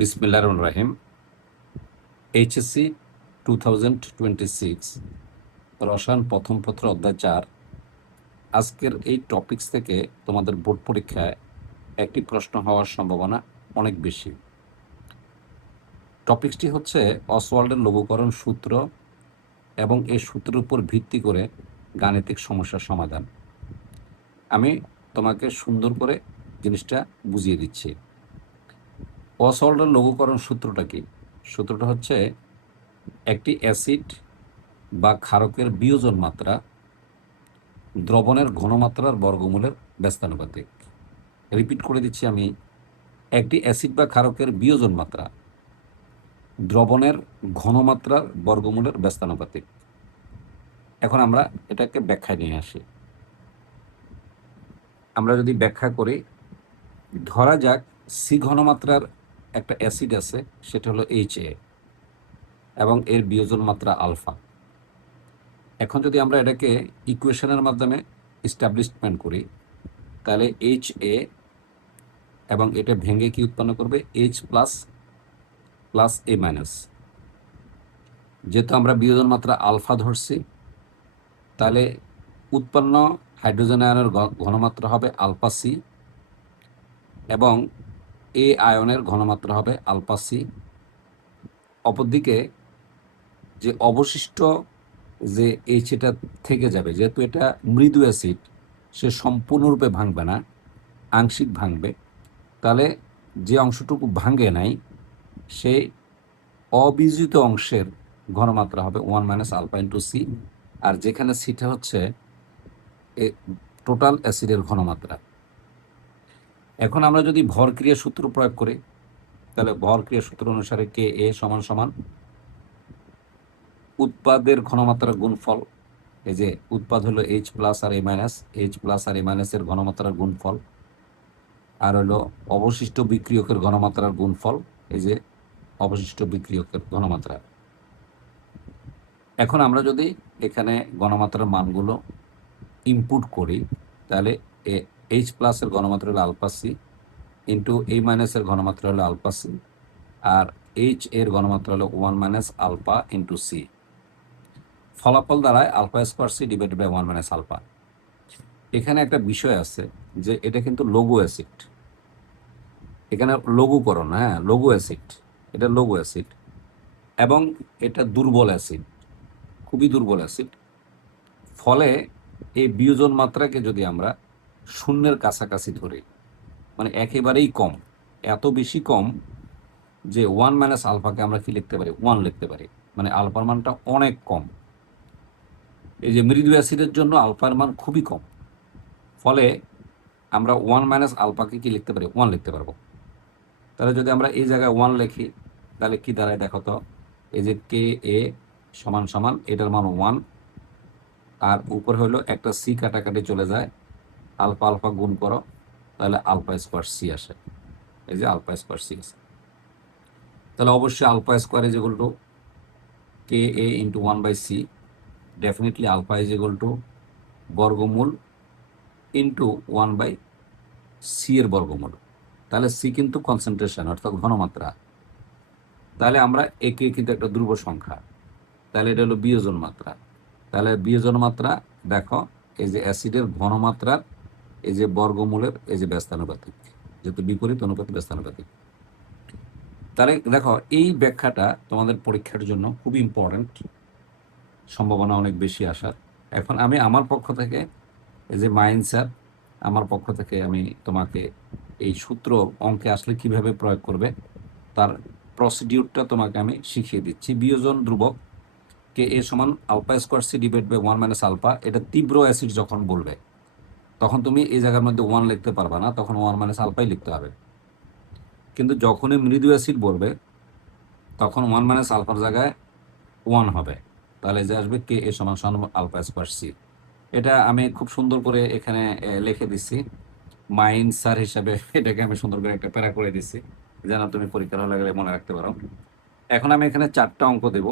বিসমিল্লাহির রহমানির রহিম। এইচএসসি 2026 রসায়ন প্রথম পত্র অধ্যায় 4। আজকের এই টপিকস থেকে তোমাদের বোর্ড পরীক্ষায় একটি প্রশ্ন হওয়ার সম্ভাবনা অনেক বেশি। টপিকসটি হচ্ছে অসওয়াল্ডের লঘুকরণ সূত্র এবং এই সূত্রের উপর ভিত্তি করে গাণিতিক সমস্যার সমাধান। আমি তোমাকে সুন্দর করে জিনিসটা বুঝিয়ে দিচ্ছি। অসওয়াল্ডের লঘুকরণ সূত্রটা কি? সূত্রটা হচ্ছে একটি অ্যাসিড বা ক্ষারকের বিয়োজন মাত্রা দ্রবণের ঘনমাত্রার বর্গমূলের ব্যস্তানুপাতিক। রিপিট করে দিচ্ছি আমি, একটি অ্যাসিড বা ক্ষারকের বিয়োজন মাত্রা দ্রবণের ঘনমাত্রার বর্গমূলের ব্যস্তানুপাতিক। এখন আমরা এটাকে ব্যাখ্যায় নিয়ে আসি। আমরা যদি ব্যাখ্যা করি, ধরা যাক সি ঘনমাত্রার একটা অ্যাসিড আছে, সেটা হলো HA এবং এর বিয়োজন মাত্রা আলফা। এখন যদি আমরা এটাকে ইকুয়েশনের মাধ্যমে এস্টাবলিশমেন্ট করি, তাহলে HA এবং এটা ভেঙে কি উৎপন্ন করবে? H plus plus A minus. যেহেতু আমরা বিয়োজন মাত্রা আলফা ধরছি, তাহলে উৎপন্ন হাইড্রোজেন আয়নের ঘনমাত্রা হবে আলফা সি এবং এ আয়নের ঘনমাত্রা হবে আলফা সি। অপরদিকে যে অবশিষ্ট যে এটা থেকে যাবে, যেহেতু এটা মৃদু অ্যাসিড, সে সম্পূর্ণরূপে ভাঙবে না, আংশিক ভাঙবে। তাহলে যে অংশটুকু ভাঙে নাই, সেই অবিজিত অংশের ঘনমাত্রা হবে 1 মাইনাস আলফা ইন্টু সি, আর যেখানে সিটা হচ্ছে টোটাল অ্যাসিডের ঘনমাত্রা। এখন আমরা যদি ভরক্রিয়া সূত্র প্রয়োগ করি, তাহলে ভরক্রিয়া সূত্র অনুসারে কে এ সমান সমান উৎপাদের ঘনমাত্রার গুণফল। এই যে উৎপাদ হলো H প্লাস আর A মাইনাস, H প্লাস আর A মাইনাসের ঘনমাত্রার গুণফল, আর হলো অবশিষ্ট বিক্রিয়কের ঘনমাত্রার গুণফল। এই যে অবশিষ্ট বিক্রিয়কের ঘনমাত্রা। এখন আমরা যদি এখানে ঘনমাত্রার মানগুলো ইনপুট করি, তাহলে H প্লাসের ঘনমাত্রা হলো আলফা সি ইন্টু A মাইনাসের ঘনমাত্রা হলো আলফা সি, আর H এর ঘনমাত্রা হলো 1 মাইনাস আলফা ইন্টু সি। ফলাফল দাঁড়ায় alpha square C divided by 1 minus alpha. এখানে একটা বিষয় আছে যে এটা কিন্তু লঘু অ্যাসিড, এখানে লঘুকরণ, হ্যাঁ লঘু অ্যাসিড, এটা লঘু অ্যাসিড এবং এটা দুর্বল অ্যাসিড, খুবই দুর্বল অ্যাসিড। ফলে এই বিয়োজন মাত্রাকে যদি আমরা শূন্যের কাছাকাছি ধরি, মানে একেবারেই কম, এত বেশি কম যে 1 মাইনাস আলফাকে আমরা কি লিখতে পারি? 1 লিখতে পারি, মানে আলফার মানটা অনেক কম। এই যে মৃদু অ্যাসিডের জন্য আলফার মান খুবই কম, ফলে আমরা 1 মাইনাস আলফাকে কি লিখতে পারি? 1 লিখতে পারবো। তাহলে যদি আমরা এই জায়গায় 1 লিখি, তাহলে কি দাঁড়ায় দেখো তো? এই যে কে এ সমান সমান এটার মান 1, আর উপরে হলো একটা সি কাটাকাটি চলে যায়, আলফা আলফা গুণ করো, তাহলে আলফা স্কোয়ার সি আসে। এই যে আলফা স্কোয়ার সি আসে। তাহলে অবশ্যই alpha square is equal to K a into 1 by C. Definitely alpha is equal to বর্গমূল ইন্টু 1 বাই সি এর বর্গমূল। তাহলে সি কিন্তু কনসেন্ট্রেশন অর্থাৎ ঘনমাত্রা। তাহলে আমরা একে কিন্তু একটা ধ্রুব সংখ্যা, তাহলে এটা হলো বিয়োজন মাত্রা। তাহলে বিয়োজন মাত্রা দেখো, এই যে অ্যাসিডের ঘনমাত্রার এই যে বর্গমূলের এই যে ব্যস্তানুপাতিক, যেহেতু বিপরীত অনুপাতে ব্যস্তানুপাতিক। তাহলে দেখো এই ব্যাখ্যাটা তোমাদের পরীক্ষার জন্য খুবই ইম্পর্ট্যান্ট, সম্ভাবনা অনেক বেশি আসার। এখন আমি আমার পক্ষ থেকে, এই যে মাইন স্যার, আমার পক্ষ থেকে আমি তোমাকে এই সূত্র অঙ্কে আসলে কিভাবে প্রয়োগ করবে তার প্রসিডিউরটা তোমাকে আমি শিখিয়ে দিচ্ছি। বিয়োজন ধ্রুবক কে এ সমান alpha square C divide by 1 minus alpha. এটা তীব্র অ্যাসিড যখন বলবে, তখন তুমি এই জায়গার মধ্যে 1 লিখতে পারবা না, তখন 1 মাইনাস আলফাই লিখতে হবে। কিন্তু যখনই মৃদু অ্যাসিড বলবে, তখন 1 মাইনাস আলফার জায়গায় 1 হবে। তাহলে যে আসবে কে এ সমান সমান আলফা স্কোয়ার সি। এটা আমি খুব সুন্দর করে এখানে লিখে দিচ্ছি মাইন স্যার হিসাবে। এটাকে আমি সুন্দর করে একটা প্যারা করে দিচ্ছি, যেন তুমি পরীক্ষার হলে গেলে মনে রাখতে পারো। এখন আমি এখানে 4টা অঙ্ক দেব।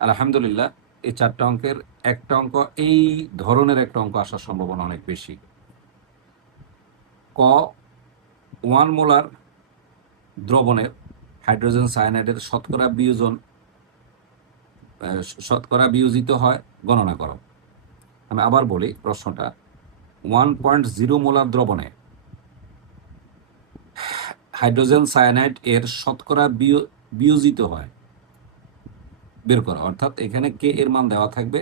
আলহামদুলিল্লাহ এই 4টা অঙ্কের একটা অঙ্ক, এই ধরনের একটা অঙ্ক আসার সম্ভাবনা অনেক বেশি। ক 1 মোলার দ্রবণের হাইড্রোজেন সায়ানাইডের শতকরা বিয়োজিত হয় গণনা করো। আমি আবার বলি প্রশ্নটা, 1.0 মোলার দ্রবণে হাইড্রোজেন সায়ানাইড এর শতকরা বিয়োজিত হয় বের করা, অর্থাৎ এখানে কে এর মান দেওয়া থাকবে,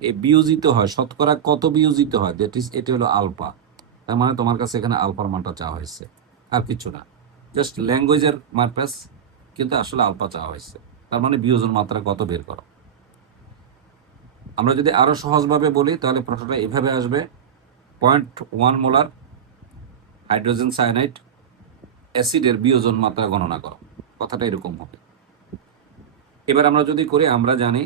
এ বিয়োজিত হয় শতকরা কত বিয়োজিত হয়, দ্যাট ইজ এটা হলো আলফা। তার মানে তোমার কাছে এখানে আলফার মানটা চাওয়া হয়েছে, আর কিছু না, জাস্ট ল্যাঙ্গুয়েজের মারপ্যাস, কিন্তু আসলে আলফা চাওয়া হয়েছে। তার মানে বিয়োজন মাত্রা কত বের করো। আমরা যদি আরো সহজভাবে বলি তাহলে প্রশ্নটা এভাবে আসবে, 0.1 মোলার হাইড্রোজেন সায়ানাইড অ্যাসিডের বিয়োজন মাত্রা গণনা করো। কথাটা এরকম হবে। এবার আমরা যদি করি, আমরা জানি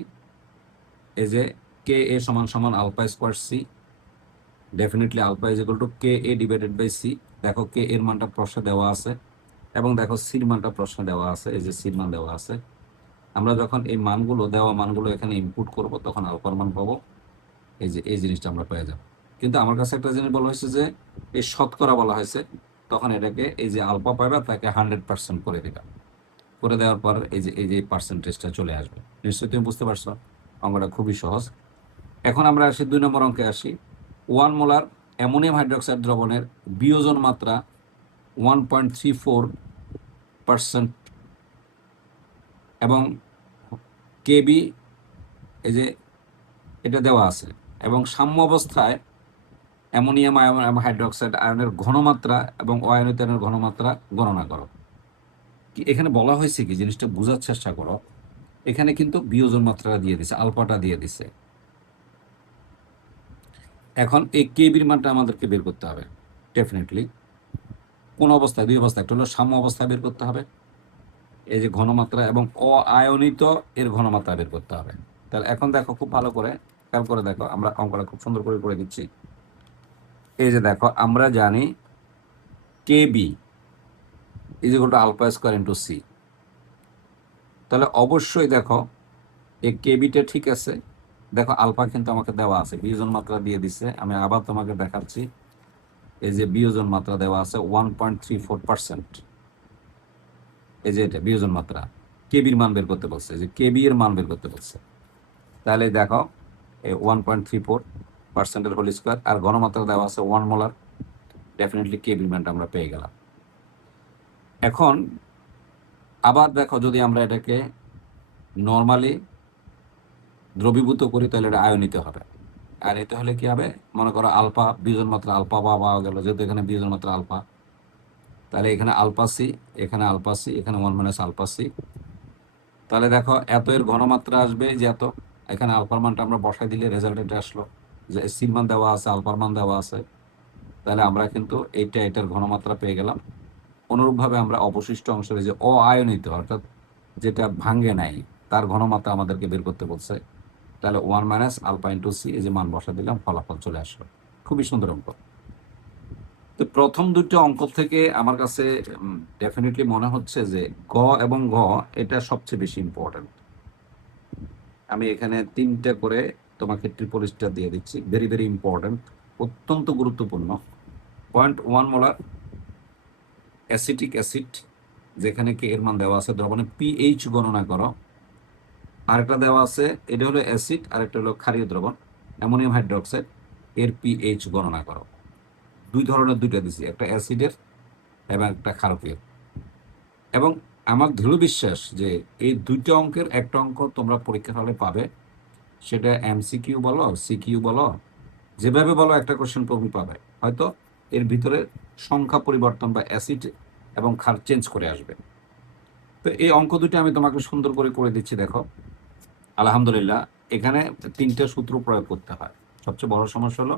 এই যে কে এ সমান সমান alpha square C, definitely alpha is equal to K a divided by C. দেখো কে এর মানটা প্রশ্নে দেওয়া আছে এবং দেখো সির মানটা প্রশ্নে দেওয়া আছে, এই যে সির মান দেওয়া আছে। আমরা যখন এই মানগুলো দেওয়া মানগুলো এখানে ইনপুট করব তখন আলফার মান পাবো, এই যে এই জিনিসটা আমরা পেয়ে যাব। কিন্তু আমার কাছে একটা জিনিস বলা হয়েছে যে এই শতকরা বলা হয়েছে, তখন এটাকে এই যে আলফা পাবে তাকে 100% করে দিলাম, করে দেওয়ার পর এই যে পার্সেন্টেজটা চলে আসবে। নিশ্চয়ই তুমি বুঝতে পারছো, অঙ্কটা খুবই সহজ। এখন আমরা আসি 2 নম্বর অঙ্কে আসি। 1 মোলার অ্যামোনিয়াম হাইড্রোক্সাইড দ্রবণের বিয়োজন মাত্রা 1.34% এবং কেবি, এই যে এটা দেওয়া আছে, এবং সাম্য অবস্থায় অ্যামোনিয়াম হাইড্রোক্সাইড আয়নের ঘনমাত্রা এবং অয়ানিত আয়নের ঘনমাত্রা গণনা করো। কি এখানে বলা হয়েছে কি, জিনিসটা বোঝার চেষ্টা করো। এখানে কিন্তু বিয়োজন মাত্রাটা দিয়ে দিছে, আলফাটা দিয়ে দিছে। এখন এই কেবির মানটা আমাদেরকে বের করতে হবে ডেফিনেটলি। কোন অবস্থায়? 2 অবস্থায়, একটা হলো সাম্য অবস্থায় বের করতে হবে, এই যে ঘনমাত্রা, এবং অআয়নিত এর ঘনমাত্রা বের করতে হবে। তাহলে এখন দেখো খুব ভালো করে খেয়াল করে দেখো, আমরা অঙ্কটা খুব সুন্দর করে দিচ্ছি। এই যে দেখো, আমরা জানি KB is equal to alpha square into C. তাহলে অবশ্যই দেখো এই কেবিটা ঠিক আছে। দেখো আলফা কিন্তু আমাকে দেওয়া আছে, বিয়োজন মাত্রা দিয়ে দিছে। আমি আবার তোমাকে দেখাচ্ছি, এই যে বিয়োজন মাত্রা দেওয়া আছে 1.34%। এই যে এটা বিয়োজন মাত্রা, কেবির মান বের করতে বলছে, যে কেবি এর মান বের করতে বলছে। তাহলে দেখো এই 1.34% হোল স্কোয়ার, আর ঘনমাত্রা দেওয়া আছে 1 মোলার, ডেফিনেটলি কেবির মানটা আমরা পেয়ে গেলাম। এখন আবার দেখো, যদি আমরা এটাকে নর্মালি দ্রবীভূত করি তাহলে এটা আয়নিত হবে। আর এটা হলে কি হবে, মনে করো আলফা, বিয়োজন মাত্রা আলফা পাওয়া গেল, যেহেতু এখানে বিয়োজন মাত্রা আলফা, তাহলে এখানে আলফা সি, এখানে আলফা সি, এখানে 1 মাইনাস আলফা সি। তাহলে দেখো এত এর ঘনমাত্রা আসবে যে এত, এখানে আলফার মানটা আমরা বসাই দিলে রেজাল্ট এটা আসলো, যে সির মান দেওয়া আছে, আলফার মান দেওয়া আছে। তাহলে আমরা কিন্তু এটার ঘনমাত্রা পেয়ে গেলাম। অনুরূপভাবে আমরা অবশিষ্ট অংশের যে অআয়নিত, অর্থাৎ যেটা ভাঙ্গে নাই, তার ঘনমাত্রা আমাদেরকে বের করতে বলছে। তাহলে 1 মাইনাস আলফা ইন্টু সি, এই যে মান বসা দিলাম, ফলাফল চলে আসলো। খুবই সুন্দর অঙ্ক। তো প্রথম দুটো অঙ্ক থেকে আমার কাছে ডেফিনেটলি মনে হচ্ছে যে গ এবং ঘ এটা সবচেয়ে বেশি ইম্পর্টেন্ট। আমি এখানে 3টা করে তোমাকে ট্রিপল স্টার দিয়ে দিচ্ছি, ভেরি ভেরি ইম্পর্টেন্ট, অত্যন্ত গুরুত্বপূর্ণ। 0.1 মোলার অ্যাসিটিক অ্যাসিড, যেখানে কে এর মান দেওয়া আছে, দ্রবণে পিএইচ গণনা করো। আরেকটা দেওয়া আছে, এটা হলো অ্যাসিড, আরেকটা হলো ক্ষারীয় দ্রবণ, অ্যামোনিয়াম হাইড্রোক্সাইড, এর পিএইচ গণনা করো। 2 ধরনের, 2টা দিছি, একটা অ্যাসিডের এবং একটা ক্ষারকীয়। এবং আমার দৃঢ় বিশ্বাস যে এই 2টা অঙ্কের একটা অঙ্ক তোমরা পরীক্ষার হলে পাবে, সেটা এমসিকিউ বলো, সিকিউ বলো, যেভাবে বলো একটা কোশ্চেন তুমি পাবে। হয়তো এর ভিতরে সংখ্যা পরিবর্তন বা অ্যাসিড এবং ক্ষার চেঞ্জ করে আসবে। তো এই অঙ্ক 2টা আমি তোমাকে সুন্দর করে দিচ্ছি। দেখো আলহামদুলিল্লাহ, এখানে 3টা সূত্র প্রয়োগ করতে হয়। সবচেয়ে বড় সমস্যা হলো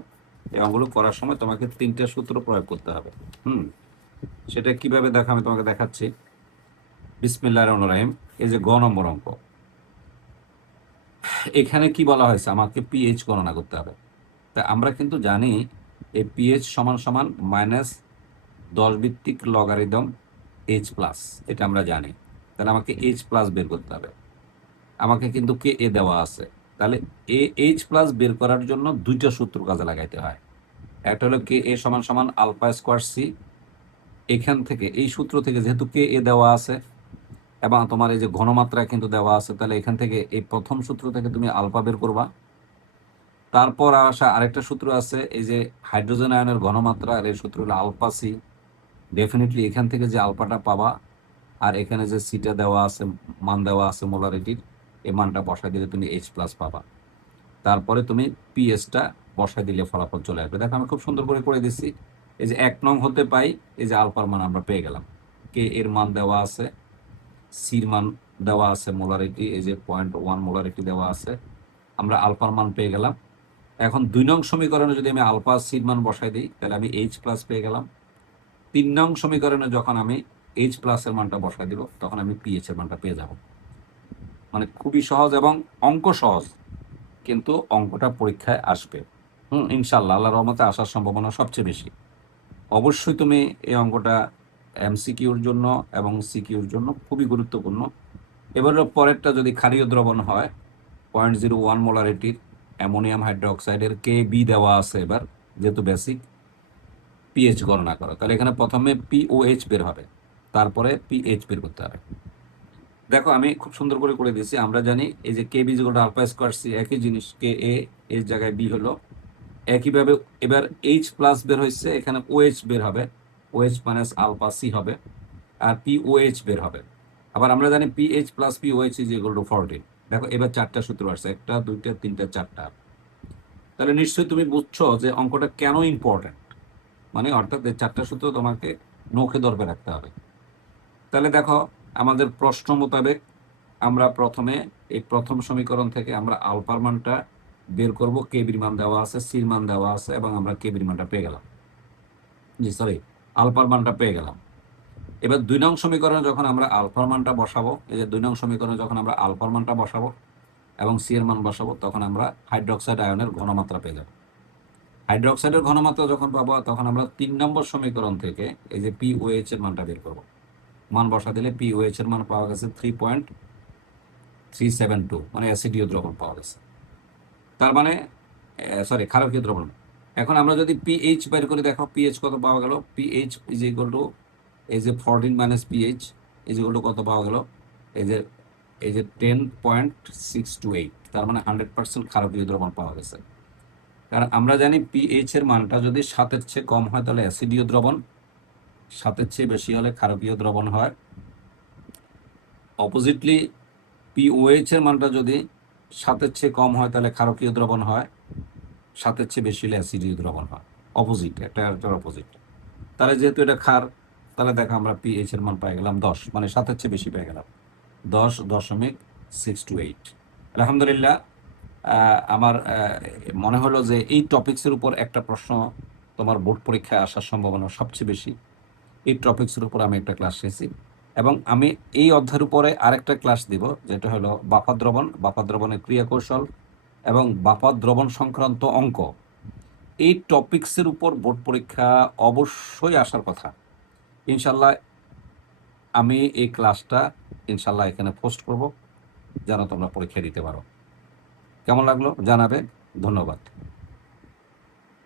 এই অঙ্কগুলো করার সময় তোমাকে 3টা সূত্র প্রয়োগ করতে হবে। সেটা কিভাবে দেখো, আমি তোমাকে দেখাচ্ছি। বিসমিল্লাহির রহমানির রহিম। এই যে গ নম্বর অঙ্ক, এখানে কি বলা হয়েছে, আমাকে পিএইচ গণনা করতে হবে। তা আমরা কিন্তু জানি এই পিএইচ সমান সমান -10 ভিত্তিক লগারিদম এইচ প্লাস, এটা আমরা জানি। তাহলে আমাকে এইচ প্লাস বের করতে হবে। আমাকে কিন্তু কে এ দেওয়া আছে, তাহলে এইচ প্লাস বের করার জন্য 2টা সূত্র কাজে লাগাইতে হয়। একটা হলো কে এ সমান সমান আলফা স্কোয়ার সি, এখান থেকে এই সূত্র থেকে যেহেতু কে এ দেওয়া আছে, এবং তোমার এই যে ঘনমাত্রা কিন্তু দেওয়া আছে, তাহলে এখান থেকে এই প্রথম সূত্র থেকে তুমি আলফা বের করবা। তারপর আসা আরেকটা সূত্র আছে, এই যে হাইড্রোজেন আয়নের ঘনমাত্রা, আর এই সূত্র হলো আলফা সি। ডেফিনেটলি এখান থেকে যে আলফাটা পাবা, আর এখানে যে সিটা দেওয়া আছে, মান দেওয়া আছে মোলারিটির, এই মানটা বসাই দিলে তুমি এইচ প্লাস পাবা। তারপরে তুমি পিএসটা বসাই দিলে ফলাফল চলে আসবে। দেখো আমি খুব সুন্দর করে দিচ্ছি। এই যে 1 নং হতে পাই, এই যে আলফার মান আমরা পেয়ে গেলাম, কে এর মান দেওয়া আছে, সির মান দেওয়া আছে, মোলারিটি এই যে 0.1 মোলারিটি দেওয়া আছে, আমরা আলফার মান পেয়ে গেলাম। এখন 2 নং সমীকরণে যদি আমি আলফা সির মান বসাই দিই, তাহলে আমি এইচ প্লাস পেয়ে গেলাম। 3 নং সমীকরণে যখন আমি এইচ প্লাসের মানটা বসাই দিব, তখন আমি পিএইচ এর মানটা পেয়ে যাব। মানে খুবই সহজ এবং অঙ্ক সহজ, কিন্তু অঙ্কটা পরীক্ষায় আসবে। ইনশাল্লাহ আল্লাহর রহমতে আসার সম্ভাবনা সবচেয়ে বেশি। অবশ্যই তুমি এই অঙ্কটা এমসিকিউর জন্য এবং সিকিউর জন্য খুবই গুরুত্বপূর্ণ। এবারে পরেরটা যদি ক্ষারীয় দ্রবণ হয়, 0.01 মোলারিটির অ্যামোনিয়াম হাইড্রোক্সাইডের কে বি দেওয়া আছে, এবার যেহেতু বেসিক পিএইচ গণনা করো, তাহলে এখানে প্রথমে পিওএইচ বের হবে, তারপরে পিএইচ বের করতে হবে। দেখো আমি খুব সুন্দর করে দিয়েছি। আমরা জানি এই যে কে বি যেগুলো আলফা স্কোয়ার সি, একই জিনিস, কে এ এর জায়গায় বি হলো। একইভাবে এবার এইচ প্লাস বের হয়েছে, এখানে ওএইচ বের হবে, ওএইচ মাইনাস আলফা সি হবে, আর পিওএইচ বের হবে। আবার আমরা জানি pH plus pOH is equal two 14। দেখো এবার 4টা সূত্র আসছে, 1টা 2টা 3টা 4টা। তাহলে নিশ্চয়ই তুমি বুঝছো যে অঙ্কটা কেন ইম্পর্টেন্ট, মানে অর্থাৎ এই 4টা সূত্র তোমাকে নখে দর্পে রাখতে হবে। তাহলে দেখো আমাদের প্রশ্ন মোতাবেক আমরা প্রথমে এই প্রথম সমীকরণ থেকে আমরা আলফার মানটা বের করব, কেবির মান দেওয়া আছে, সির মান দেওয়া আছে, এবং আমরা কেবির মানটা পেয়ে গেলাম, আলফার মানটা পেয়ে গেলাম। এবার 2 নং সমীকরণে যখন আমরা আলফার মানটা বসাবো, এই যে 2 নং সমীকরণে যখন আমরা আলফার মানটা বসাবো এবং সি এর মান বসাবো, তখন আমরা হাইড্রোক্সাইড আয়নের ঘনমাত্রা পেয়ে যাব। হাইড্রোক্সাইডের ঘনমাত্রা যখন পাবো, তখন আমরা 3 নম্বর সমীকরণ থেকে এই যে পিওএইচ এর মানটা বের করব। মান বসা দিলে পিওএইচ এর মান পাওয়া গেছে 3.372, মানে অ্যাসিডীয় দ্রবণ পাওয়া গেছে। তার মানে ক্ষারকীয় দ্রবণ। এখন আমরা যদি পিএইচ বের করে দেখো, পিএইচ কত পাওয়া গেল, পিএইচ ইজ ইকুয়াল টু এই যে 14 minus pH is equal two কত পাওয়া গেল, এই যে 10.628। তার মানে 100% ক্ষারকীয় দ্রবণ পাওয়া গেছে। কারণ আমরা জানি পিএইচ এর মানটা যদি 7-এর চেয়ে কম হয় তাহলে অ্যাসিডীয় দ্রবণ, 7-এর চেয়ে বেশি হলে ক্ষারকীয় দ্রবণ হয়। অপোজিটলি পিওএইচ এর মানটা যদি 7-এর চেয়ে কম হয় তাহলে ক্ষারকীয় দ্রবণ হয়, 7-এর চেয়ে বেশি হলে অ্যাসিডীয় দ্রবণ হয়। অপোজিট, একটার অপোজিট। তাহলে যেহেতু এটা ক্ষার, তাহলে দেখো আমরা পিএইচ এর মান পেয়ে গেলাম 10, মানে 7-এর চেয়ে বেশি পেয়ে গেলাম, 10.628। আলহামদুলিল্লাহ। আমার মনে হলো যে এই টপিক্সের উপর একটা প্রশ্ন তোমার বোর্ড পরীক্ষায় আসার সম্ভাবনা সবচেয়ে বেশি। এই টপিক্সের উপর আমি একটা ক্লাস নিয়েছি, এবং আমি এই অধ্যায়ের উপরে আরেকটা ক্লাস দিব, যেটা হলো বাফা দ্রবণ, বাফা দ্রবণের ক্রিয়া কৌশল এবং বাফা দ্রবণ সংক্রান্ত অঙ্ক। এই টপিক্সের উপর বোর্ড পরীক্ষা অবশ্যই আসার কথা। ইনশাল্লাহ আমি এই ক্লাসটা ইনশাল্লাহ এখানে পোস্ট করব, যেন তোমরা পরীক্ষা দিতে পারো। কেমন লাগলো জানাবে। ধন্যবাদ।